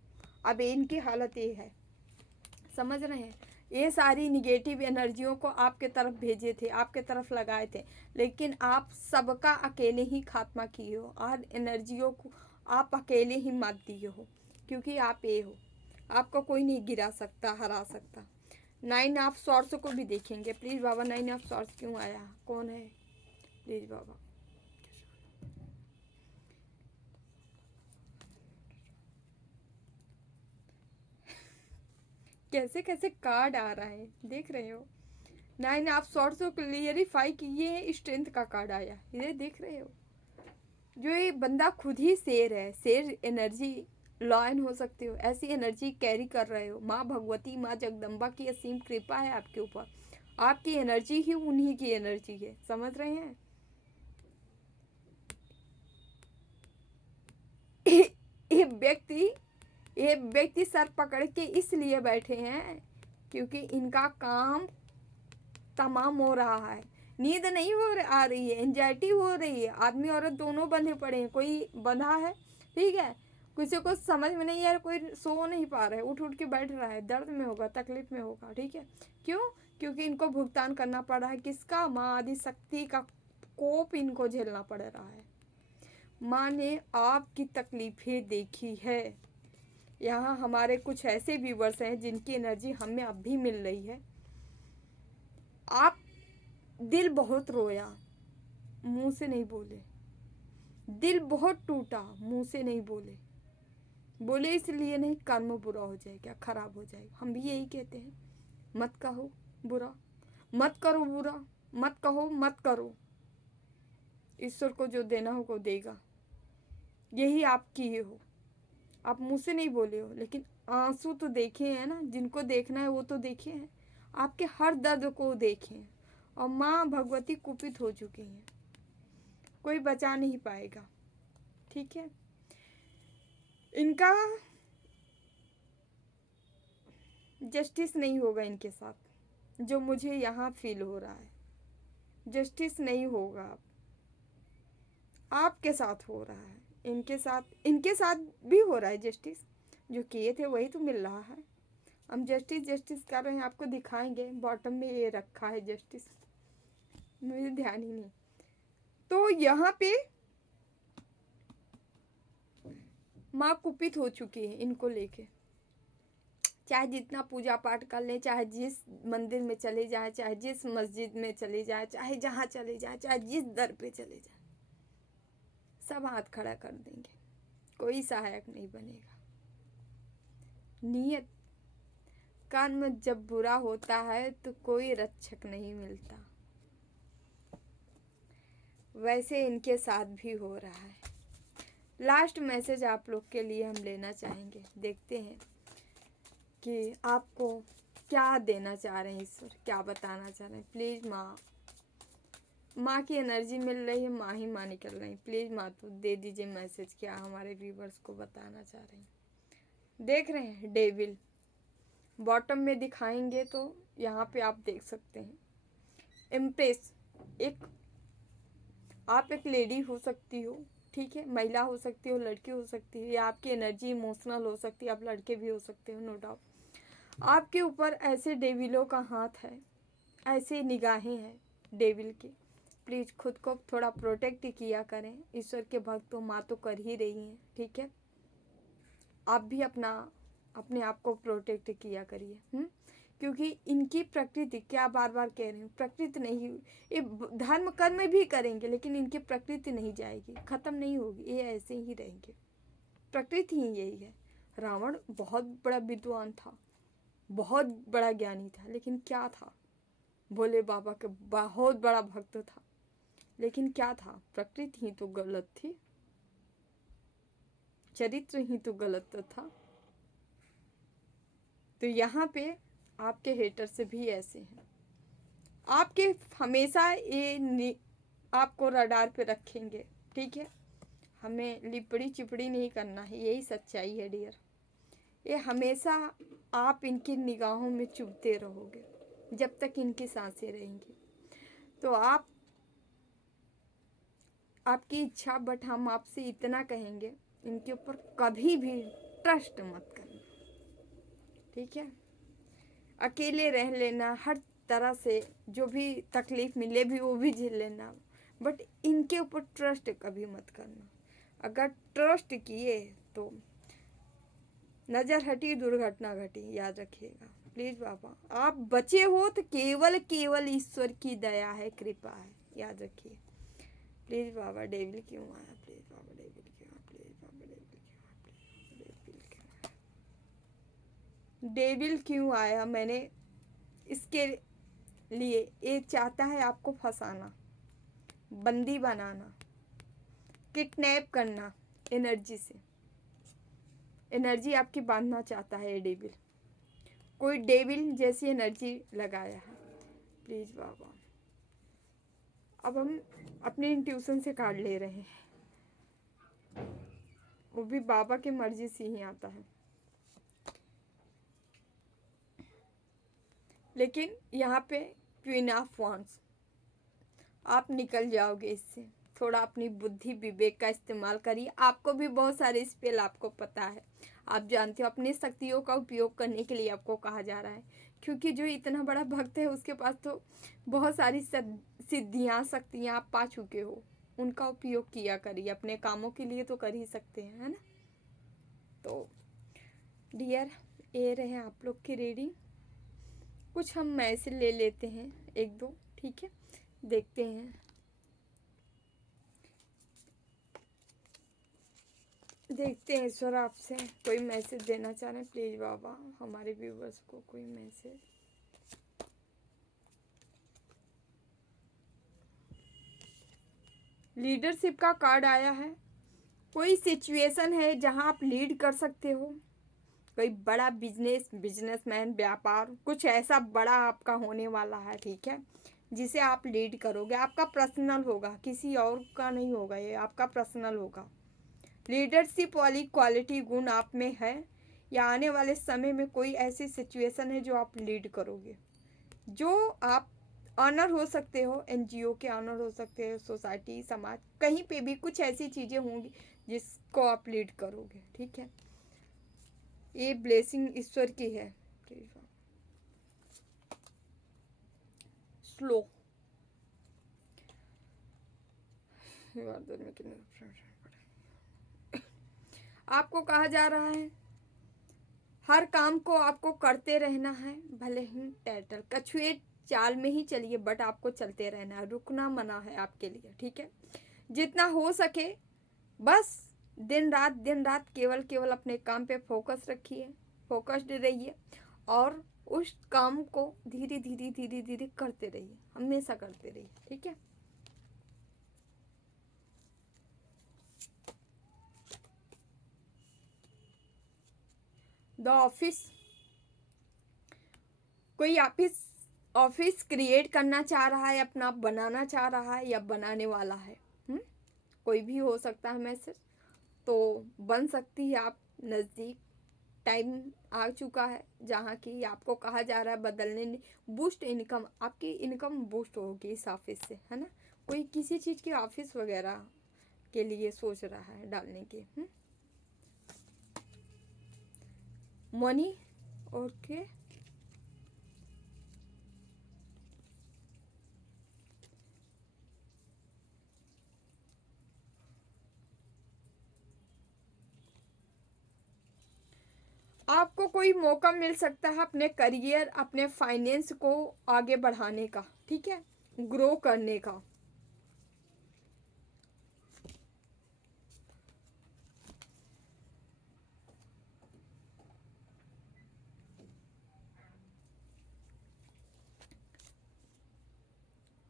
अब इनकी हालत ये है, समझ रहे हैं? ये सारी निगेटिव एनर्जियों को आपके तरफ भेजे थे, आपके तरफ लगाए थे, लेकिन आप सबका अकेले ही खात्मा किए हो और एनर्जियों को आप अकेले ही मात दिए हो, क्योंकि आप ये हो, आपको कोई नहीं गिरा सकता, हरा सकता। 9 ऑफ सॉर्ड्स को भी देखेंगे प्लीज़ बाबा। 9 ऑफ सॉर्ड्स क्यों आया, कौन है प्लीज़ बाबा? कैसे कैसे कार्ड आ रहा है, देख रहे हो? 9 ऑफ सॉर्ड्स को क्लियरिफाई किए, स्ट्रेंथ का कार्ड आया, ये देख रहे हो? जो ये बंदा खुद ही शेर है, शेर एनर्जी लॉयन हो सकते हो, ऐसी एनर्जी कैरी कर रहे हो। माँ भगवती, माँ जगदम्बा की असीम कृपा है आपके ऊपर, आपकी एनर्जी ही उन्हीं की एनर्जी है, समझ रहे हैं? ये व्यक्ति ये व्यक्ति सर पकड़ के इसलिए बैठे हैं क्योंकि इनका काम तमाम हो रहा है, नींद नहीं आ रही है, एंजाइटी हो रही है। आदमी औरत दोनों बंधे पड़े हैं, कोई बंधा है, ठीक है, किसी को समझ में नहीं आ रहा, कोई सो नहीं पा रहा है, उठ उठ के बैठ रहा है, दर्द में होगा, तकलीफ में होगा, ठीक है। क्यों? क्योंकि इनको भुगतान करना पड़ रहा है, किसका? माँ आदि शक्ति का कोप इनको झेलना पड़ रहा है। माँ ने आपकी तकलीफें देखी है। यहाँ हमारे कुछ ऐसे व्यूवर्स हैं जिनकी एनर्जी हमें अब भी मिल रही है। आप दिल बहुत रोया, मुंह से नहीं बोले, दिल बहुत टूटा, मुंह से नहीं बोले, बोले इसलिए नहीं, कर्म बुरा हो जाएगा, खराब हो जाएगा। हम भी यही कहते हैं, मत कहो बुरा, मत करो बुरा, मत कहो, मत करो। ईश्वर को जो देना हो वो देगा, यही आप किए हो। आप मुंह से नहीं बोले हो, लेकिन आंसू तो देखे हैं ना, जिनको देखना है वो तो देखे हैं, आपके हर दर्द को देखे हैं। और माँ भगवती कुपित हो चुकी हैं, कोई बचा नहीं पाएगा, ठीक है। इनका जस्टिस नहीं होगा इनके साथ, जो मुझे यहाँ फील हो रहा है, जस्टिस नहीं होगा। आपके साथ हो रहा है, इनके साथ भी हो रहा है जस्टिस, जो किए थे वही तो मिल रहा है। हम जस्टिस जस्टिस कर रहे हैं, आपको दिखाएंगे, बॉटम में ये रखा है जस्टिस, मुझे ध्यान ही नहीं। तो यहाँ पे माँ कुपित हो चुकी है इनको लेके, चाहे जितना पूजा पाठ कर लें, चाहे जिस मंदिर में चले जाए, चाहे जिस मस्जिद में चले जाए, चाहे जहाँ चले जाए, चाहे जिस दर पे चले जाए, सब हाथ खड़ा कर देंगे, कोई सहायक नहीं बनेगा। नियत कर्म जब बुरा होता है तो कोई रक्षक नहीं मिलता, वैसे इनके साथ भी हो रहा है। लास्ट मैसेज आप लोग के लिए हम लेना चाहेंगे, देखते हैं कि आपको क्या देना चाह रहे हैं ईश्वर, क्या बताना चाह रहे हैं। प्लीज़ माँ की एनर्जी मिल रही है, माँ ही माँ निकल रही है। प्लीज़ माँ तो दे दीजिए मैसेज, क्या हमारे व्यूवर्स को बताना चाह रहे हैं। देख रहे हैं डेविल, बॉटम में दिखाएंगे तो यहाँ पे आप देख सकते हैं इम्प्रेस। आप एक लेडी हो सकती हो, ठीक है, महिला हो सकती हो, लड़की हो सकती है, या आपकी एनर्जी इमोशनल हो सकती है, आप लड़के भी हो सकते हो, नो डाउट। आपके ऊपर ऐसे डेविलों का हाथ है, ऐसे निगाहें हैं डेविल की। प्लीज़ खुद को थोड़ा प्रोटेक्ट किया करें, ईश्वर के भक्त तो माँ तो कर ही रही हैं, ठीक है। आप भी अपने आप को प्रोटेक्ट किया करिए, क्योंकि इनकी प्रकृति, क्या बार बार कह रही हूँ, प्रकृति नहीं, ये धर्म कर्म भी करेंगे लेकिन इनकी प्रकृति नहीं जाएगी, ख़त्म नहीं होगी, ये ऐसे ही रहेंगे, प्रकृति ही यही है। रावण बहुत बड़ा विद्वान था, बहुत बड़ा ज्ञानी था, लेकिन क्या था? भोले बाबा के बहुत बड़ा भक्त था, लेकिन क्या था? प्रकृति ही तो गलत थी, चरित्र ही तो गलत था। तो यहाँ पे आपके हेटर से भी ऐसे हैं, आपके हमेशा ये आपको रडार पे रखेंगे, ठीक है। हमें लिपड़ी चिपड़ी नहीं करना है, यही सच्चाई है डियर। ये हमेशा आप इनकी निगाहों में चुभते रहोगे जब तक इनकी सांसें रहेंगी। तो आपकी इच्छा, बट हम आपसे इतना कहेंगे, इनके ऊपर कभी भी ट्रस्ट मत करना, ठीक है। अकेले रह लेना, हर तरह से जो भी तकलीफ मिले भी वो भी झेल लेना, बट इनके ऊपर ट्रस्ट कभी मत करना। अगर ट्रस्ट किए तो नज़र हटी दुर्घटना घटी, याद रखिएगा प्लीज़ बाबा। आप बचे हो तो केवल केवल ईश्वर की दया है, कृपा है, याद रखिए प्लीज़ बाबा। डेविल क्यों आया प्लीज़ बाबा, डेविल क्यों आया प्लीज़ बाबा, डेविल क्यों आया प्लीज़, डेविल क्यों आया। मैंने इसके लिए ये चाहता है आपको फंसाना, बंदी बनाना, किडनैप करना, एनर्जी से एनर्जी आपकी बांधना चाहता है ये डेविल। कोई डेविल जैसी एनर्जी लगाया है प्लीज़ बाबा। अब हम अपने इंट्यूशन से कार्ड ले रहे हैं, वो भी बाबा की मर्जी से ही आता है। लेकिन यहाँ पे क्वीन ऑफ वांड्स, आप निकल जाओगे इससे। थोड़ा अपनी बुद्धि विवेक का इस्तेमाल करिए। आपको भी बहुत सारे स्पेल आपको पता है, आप जानते हो। अपनी शक्तियों का उपयोग करने के लिए आपको कहा जा रहा है, क्योंकि जो इतना बड़ा भक्त है उसके पास तो बहुत सारी सिद्धियाँ शक्तियाँ आप पा चुके हो। उनका उपयोग किया करिए, अपने कामों के लिए तो कर ही सकते हैं, है ना। तो डियर, ये रहे आप लोग की रीडिंग। कुछ हम मैसेज ले लेते हैं, एक दो, ठीक है, देखते हैं। देखते हैं ईश्वर आपसे कोई मैसेज देना चाह रहे हैं प्लीज़ बाबा, हमारे व्यूवर्स को कोई मैसेज। लीडरशिप का कार्ड आया है। कोई सिचुएशन है जहां आप लीड कर सकते हो, कोई बड़ा बिजनेसमैन, व्यापार, कुछ ऐसा बड़ा आपका होने वाला है, ठीक है, जिसे आप लीड करोगे। आपका पर्सनल होगा, किसी और का नहीं होगा, ये आपका पर्सनल होगा। लीडरशिप वाली क्वालिटी गुण आप में है, या आने वाले समय में कोई ऐसी सिचुएशन है जो आप लीड करोगे, जो आप ऑनर हो सकते हो, एनजीओ के ऑनर हो सकते हो, सोसाइटी, समाज, कहीं पे भी कुछ ऐसी चीज़ें होंगी जिसको आप लीड करोगे, ठीक है। ये ब्लेसिंग ईश्वर की है। स्लो आपको कहा जा रहा है हर काम को आपको करते रहना है, भले ही टैटल कछुए चाल में ही चलिए, बट आपको चलते रहना है, रुकना मना है आपके लिए, ठीक है। जितना हो सके बस दिन रात केवल केवल अपने काम पे फोकस रखिए, फोकस्ड रहिए, और उस काम को धीरे धीरे करते रहिए, हमेशा करते रहिए, ठीक है। द ऑफिस, कोई ऑफिस क्रिएट करना चाह रहा है, अपना बनाना चाह रहा है या बनाने वाला है, कोई भी हो सकता है मैसेज, तो बन सकती है आप नज़दीक। टाइम आ चुका है जहाँ की आपको कहा जा रहा है बदलने, बूस्ट इनकम, आपकी इनकम बूस्ट होगी इस ऑफिस से, है ना। कोई किसी चीज़ की ऑफिस वगैरह के लिए सोच रहा है डालने के, मनी, ओके। आपको कोई मौका मिल सकता है अपने करियर, अपने फाइनेंस को आगे बढ़ाने का, ठीक है, ग्रो करने का।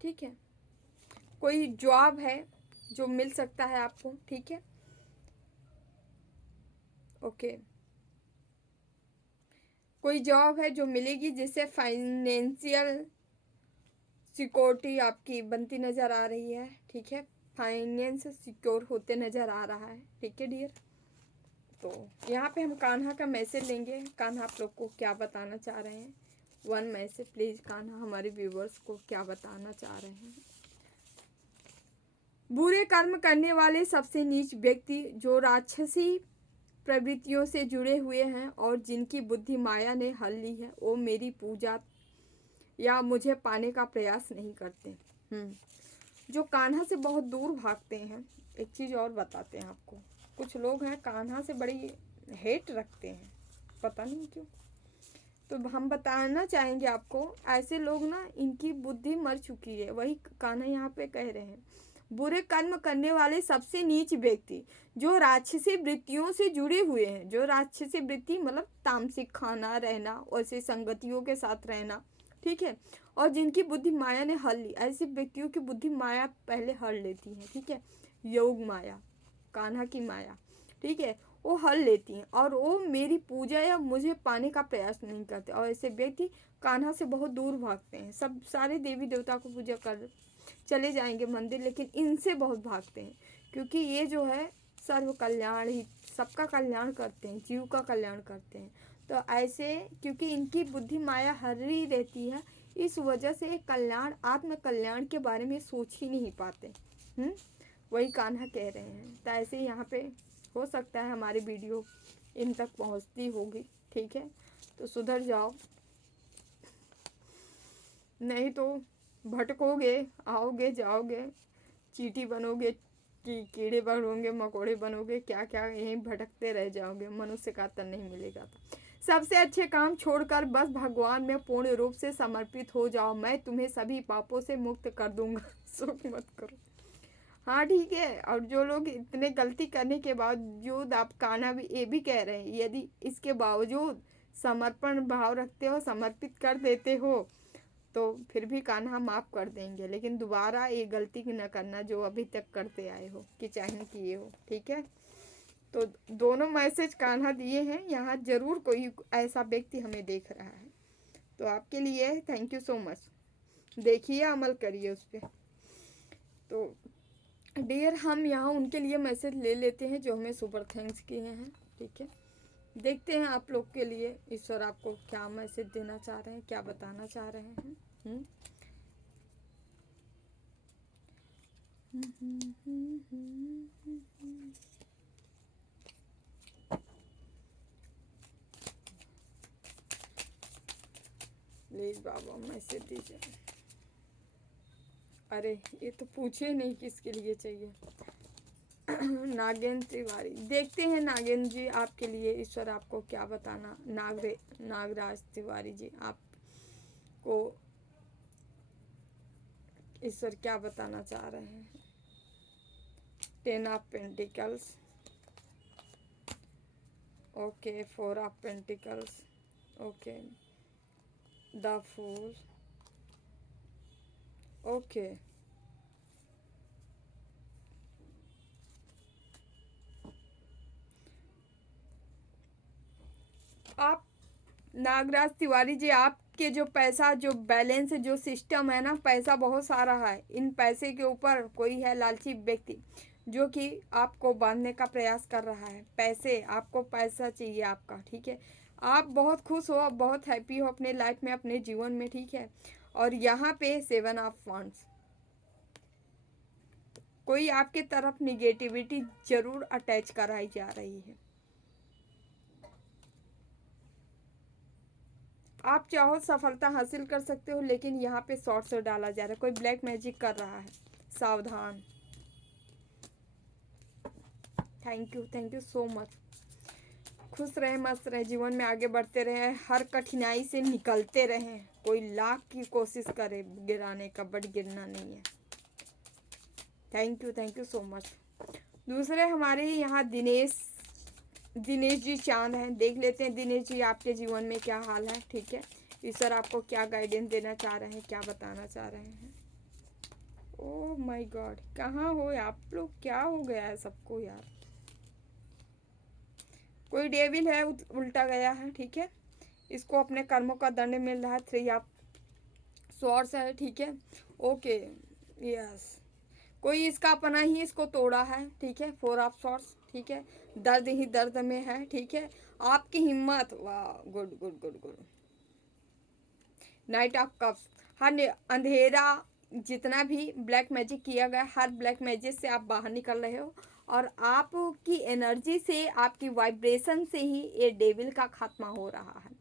ठीक है, कोई जॉब है जो मिल सकता है आपको, ठीक है, ओके। कोई जॉब है जो मिलेगी जिससे फाइनेंशियल सिक्योरिटी आपकी बनती नज़र आ रही है, ठीक है, फाइनेंस सिक्योर होते नज़र आ रहा है, ठीक है डियर। तो यहाँ पे हम कान्हा का मैसेज लेंगे। कान्हा आप लोग को क्या बताना चाह रहे हैं, वन मैसेज प्लीज़। कान्हा हमारे व्यूवर्स को क्या बताना चाह रहे हैं। बुरे कर्म करने वाले सबसे नीच व्यक्ति जो राक्षसी प्रवृत्तियों से जुड़े हुए हैं और जिनकी बुद्धि माया ने हल ली है, वो मेरी पूजा या मुझे पाने का प्रयास नहीं करते। जो कान्हा से बहुत दूर भागते हैं, एक चीज़ और बताते हैं आपको, कुछ लोग हैं कान्हा से बड़ी हेट रखते हैं, पता नहीं क्यों। तो हम बताना चाहेंगे आपको, ऐसे लोग ना, इनकी बुद्धि मर चुकी है। वही कान्हा यहाँ पे कह रहे हैं, बुरे कर्म करने वाले सबसे नीच व्यक्ति जो राक्षसी वृत्तियों से जुड़े हुए हैं, जो राक्षसी वृत्ति मतलब तामसिक खाना, रहना, ऐसे संगतियों के साथ रहना, ठीक है, और जिनकी बुद्धि माया ने हर ली, ऐसे व्यक्तियों की बुद्धि माया पहले हर लेती है, ठीक है, योग माया, कान्हा की माया, ठीक है, वो हल लेती हैं और वो मेरी पूजा या मुझे पाने का प्रयास नहीं करते। और ऐसे व्यक्ति कान्हा से बहुत दूर भागते हैं। सब सारे देवी देवता को पूजा कर चले जाएंगे मंदिर, लेकिन इनसे बहुत भागते हैं, क्योंकि ये जो है सर्व कल्याण ही, सबका कल्याण करते हैं, जीव का कल्याण करते हैं। तो ऐसे क्योंकि इनकी बुद्धि माया हर ही रहती है, इस वजह से कल्याण, आत्म कल्याण के बारे में सोच ही नहीं पाते। वही कान्हा कह रहे हैं। तो ऐसे यहाँ पे हो सकता है हमारी वीडियो इन तक पहुँचती होगी, ठीक है, तो सुधर जाओ, नहीं तो भटकोगे, आओगे जाओगे, चींटी बनोगे कि कीड़े बनोगे, मकोड़े बनोगे, क्या क्या, यहीं भटकते रह जाओगे, मनुष्य का तन नहीं मिलेगा। तो सबसे अच्छे काम छोड़कर बस भगवान में पूर्ण रूप से समर्पित हो जाओ, मैं तुम्हें सभी पापों से मुक्त कर दूंगा, शोक मत करो। हाँ ठीक है। और जो लोग इतने गलती करने के बावजूद, आप कान्हा भी ये भी कह रहे हैं, यदि इसके बावजूद समर्पण भाव रखते हो, समर्पित कर देते हो, तो फिर भी कान्हा माफ़ कर देंगे, लेकिन दोबारा ये गलती न करना जो अभी तक करते आए हो, कि चाहे किए हो, ठीक है। तो दोनों मैसेज कान्हा दिए हैं यहाँ, ज़रूर कोई ऐसा व्यक्ति हमें देख रहा है, तो आपके लिए थैंक यू सो मच। देखिए, अमल करिए उस पर। तो डियर, हम यहाँ उनके लिए मैसेज ले लेते हैं जो हमें सुपर थैंक्स किए हैं, ठीक है। देखते हैं आप लोग के लिए ईश्वर आपको क्या मैसेज देना चाह रहे हैं, क्या बताना चाह रहे हैं। प्लीज बाबा मैसेज दीजिए। अरे ये तो पूछे नहीं किसके लिए चाहिए। नागेंद्र तिवारी, देखते हैं नागेंद्र जी आपके लिए ईश्वर आपको क्या बताना। नागराज तिवारी जी, आपको ईश्वर क्या बताना चाह रहे हैं। 10 of pentacles, okay, 4 of pentacles, okay, the fool, okay, आप नागराज तिवारी जी, आपके जो पैसा, जो बैलेंस, जो सिस्टम है ना, पैसा बहुत सारा है, इन पैसे के ऊपर कोई है लालची व्यक्ति जो कि आपको बांधने का प्रयास कर रहा है। पैसे, आपको पैसा चाहिए आपका, ठीक है। आप बहुत खुश हो, आप बहुत हैप्पी हो अपने लाइफ में, अपने जीवन में, ठीक है। और यहाँ पे 7 ऑफ वांड्स, कोई आपके तरफ निगेटिविटी जरूर अटैच कराई जा रही है। आप चाहो सफलता हासिल कर सकते हो, लेकिन यहाँ पे शॉर्ट से डाला जा रहा है, कोई ब्लैक मैजिक कर रहा है, सावधान। Thank you so much. खुश रहे, मस्त रहे, जीवन में आगे बढ़ते रहे, हर कठिनाई से निकलते रहे। कोई लाख की कोशिश करे गिराने का, बट गिरना नहीं है। Thank you so much. दूसरे हमारे यहाँ दिनेश जी चांद हैं। देख लेते हैं दिनेश जी आपके जीवन में क्या हाल है, ठीक है। ईश्वर आपको क्या गाइडेंस देना चाह रहे हैं, क्या बताना चाह रहे हैं। ओह माय गॉड, कहाँ हो आप लोग, क्या हो गया है सबको यार। कोई डेविल है, उल्टा गया है, ठीक है। इसको अपने कर्मों का दंड मिल रहा है। 3 ऑफ स्वॉर्ड्स है, ठीक है, ओके, यस। कोई इसका अपना ही इसको तोड़ा है, ठीक है। 4 ऑफ स्वॉर्ड्स, ठीक है, दर्द ही दर्द में है, ठीक है। आपकी हिम्मत, वाह, good good good good. Knight of cups, हर अंधेरा, जितना भी ब्लैक मैजिक किया गया, हर ब्लैक मैजिक से आप बाहर निकल रहे हो और आपकी एनर्जी से, आपकी वाइब्रेशन से ही ये डेविल का खात्मा हो रहा है।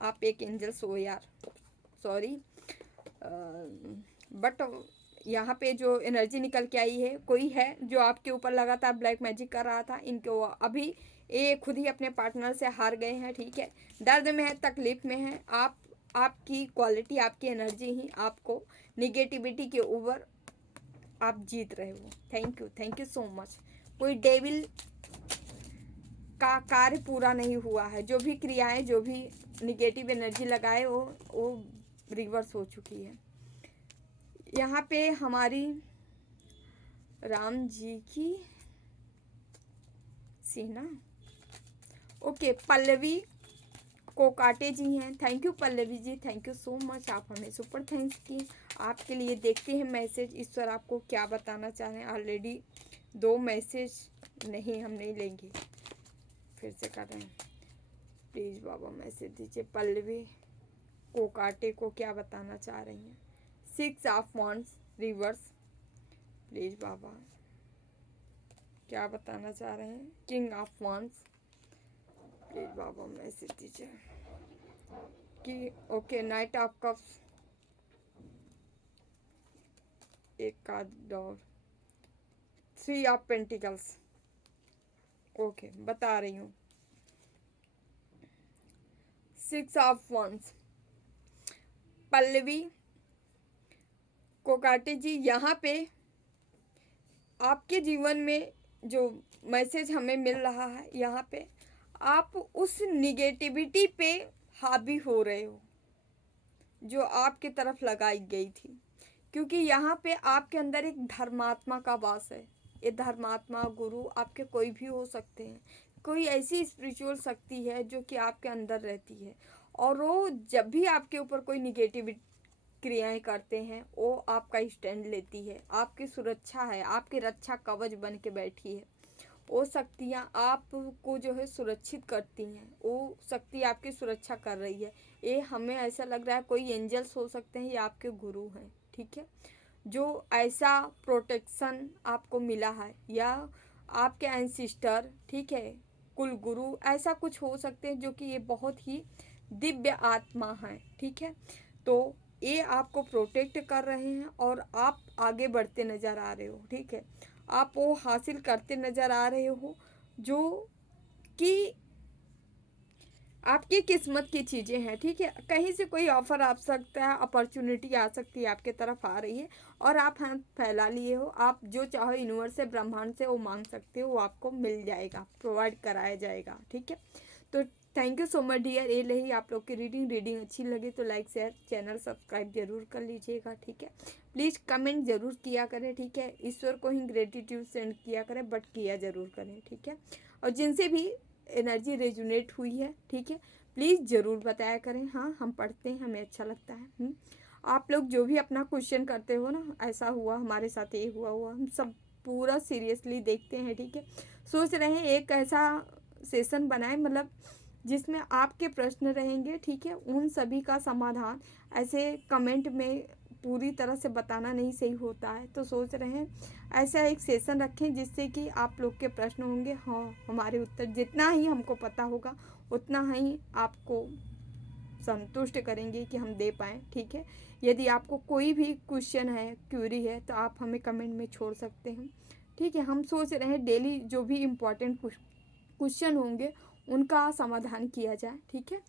आप एक एंजल्स हो यार, सॉरी, बट यहाँ पे जो एनर्जी निकल के आई है, कोई है जो आपके ऊपर लगातार ब्लैक मैजिक कर रहा था, इनको अभी ये खुद ही अपने पार्टनर से हार गए हैं, ठीक है। दर्द में है, तकलीफ में है। आपकी क्वालिटी, आपकी एनर्जी ही आपको निगेटिविटी के ऊपर आप जीत रहे हो। Thank you so much. कोई डेविल का कार्य पूरा नहीं हुआ है। जो भी क्रियाएं, जो भी निगेटिव एनर्जी लगाए वो रिवर्स हो चुकी है। यहाँ पे हमारी राम जी की सीना, ओके, पल्लवी कोकाटे जी हैं। Thank you Pallavi ji, thank you so much. आप हमें सुपर थैंक्स की। आपके लिए देखते हैं मैसेज, ईश्वर आपको क्या बताना चाह रहे हैं। ऑलरेडी 2 मैसेज नहीं, हम नहीं लेंगे, फिर से कर रहे हैं। प्लीज़ बाबा मैसेज दीजिए, पल्लवी कोकाटे को क्या बताना चाह रही हैं। 6 ऑफ वांड्स रिवर्स, प्लीज़ बाबा क्या बताना चाह रहे हैं। King of wands, please Baba message दीजिए कि ओके। नाइट ऑफ कप्स, एक card Dar, 3 of pentacles, okay बता रही हूँ। 6 ऑफ वांड्स, पल्लवी कोकाटे जी, यहाँ पे आपके जीवन में जो मैसेज हमें मिल रहा है, यहाँ पे आप उस निगेटिविटी पे हावी हो रहे हो जो आपकी तरफ लगाई गई थी, क्योंकि यहाँ पे आपके अंदर एक धर्मात्मा का वास है। ये धर्मात्मा, गुरु आपके कोई भी हो सकते हैं। कोई ऐसी स्पिरिचुअल शक्ति है जो कि आपके अंदर रहती है, और वो जब भी आपके ऊपर कोई निगेटिव क्रियाएं करते हैं, वो आपका स्टैंड लेती है, आपकी सुरक्षा है, आपकी रक्षा कवच बन के बैठी है। वो शक्तियाँ आपको जो है सुरक्षित करती हैं, वो शक्ति आपकी सुरक्षा कर रही है। ये हमें ऐसा लग रहा है कोई एंजल्स हो सकते हैं या आपके गुरु हैं, ठीक है, जो ऐसा प्रोटेक्शन आपको मिला है, या आपके एंसिस्टर, ठीक है, कुल गुरु, ऐसा कुछ हो सकते हैं जो कि ये बहुत ही दिव्य आत्मा है, ठीक है। तो ये आपको प्रोटेक्ट कर रहे हैं और आप आगे बढ़ते नज़र आ रहे हो, ठीक है। आप वो हासिल करते नज़र आ रहे हो जो कि आपकी किस्मत की चीज़ें हैं, ठीक है। कहीं से कोई ऑफ़र आ सकता है, अपॉर्चुनिटी आ सकती है, आपके तरफ आ रही है, और आप हाथ फैला लिए हो। आप जो चाहो यूनिवर्स से, ब्रह्मांड से वो मांग सकते हो, वो आपको मिल जाएगा, प्रोवाइड कराया जाएगा, ठीक है। तो thank you so much dear. ये रही आप लोग की रीडिंग अच्छी लगे तो लाइक शेयर चैनल सब्सक्राइब जरूर कर लीजिएगा, ठीक है। प्लीज़ कमेंट ज़रूर किया करें, ठीक है। ईश्वर को ही ग्रेटिट्यूड सेंड किया करें, बट किया ज़रूर करें, ठीक है। और जिनसे भी एनर्जी रेजोनेट हुई है, ठीक है, प्लीज़ ज़रूर बताया करें। हाँ, हम पढ़ते हैं, हमें अच्छा लगता है। आप लोग जो भी अपना क्वेश्चन करते हो ना, ऐसा हुआ हमारे साथ, ये हुआ, हम सब पूरा सीरियसली देखते हैं, ठीक है। सोच रहे हैं एक ऐसा सेशन बनाए, मतलब जिसमें आपके प्रश्न रहेंगे, ठीक है, उन सभी का समाधान ऐसे कमेंट में पूरी तरह से बताना नहीं सही होता है। तो सोच रहे हैं ऐसा एक सेशन रखें जिससे कि आप लोग के प्रश्न होंगे, हाँ हमारे उत्तर जितना ही हमको पता होगा उतना ही आपको संतुष्ट करेंगे कि हम दे पाएँ, ठीक है। यदि आपको कोई भी क्वेश्चन है, क्यूरी है, तो आप हमें कमेंट में छोड़ सकते हैं, ठीक है। हम सोच रहे हैं डेली जो भी इम्पोर्टेंट क्वेश्चन होंगे उनका समाधान किया जाए, ठीक है।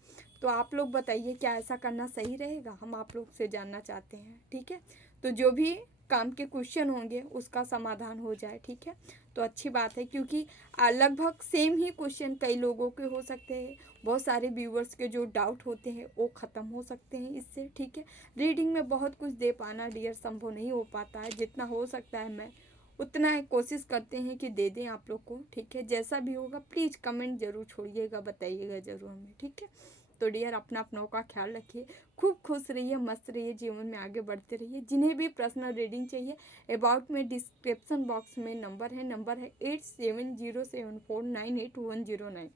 तो आप लोग बताइए क्या ऐसा करना सही रहेगा, हम आप लोग से जानना चाहते हैं, ठीक है। तो जो भी काम के क्वेश्चन होंगे उसका समाधान हो जाए, ठीक है, तो अच्छी बात है, क्योंकि लगभग सेम ही क्वेश्चन कई लोगों के हो सकते हैं। बहुत सारे व्यूवर्स के जो डाउट होते हैं वो ख़त्म हो सकते हैं इससे, ठीक है। रीडिंग में बहुत कुछ दे पाना डियर संभव नहीं हो पाता है, जितना हो सकता है मैं उतना कोशिश करते हैं कि दे दें आप लोग को, ठीक है। जैसा भी होगा प्लीज़ कमेंट ज़रूर छोड़िएगा, बताइएगा ज़रूर हमें, ठीक है। तो डियर अपनों का ख्याल रखिए, खूब खुश रहिए, मस्त रहिए, जीवन में आगे बढ़ते रहिए। जिन्हें भी पर्सनल रीडिंग चाहिए, अबाउट में डिस्क्रिप्शन बॉक्स में नंबर है 8707498109।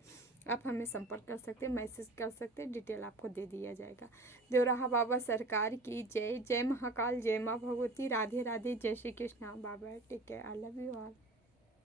आप हमें संपर्क कर सकते हैं, मैसेज कर सकते हैं, डिटेल आपको दे दिया जाएगा। देवराहा बाबा सरकार की जय। जय महाकाल, जय माँ भगवती, राधे राधे, जय श्री कृष्णा। बाबा take care, I love you all.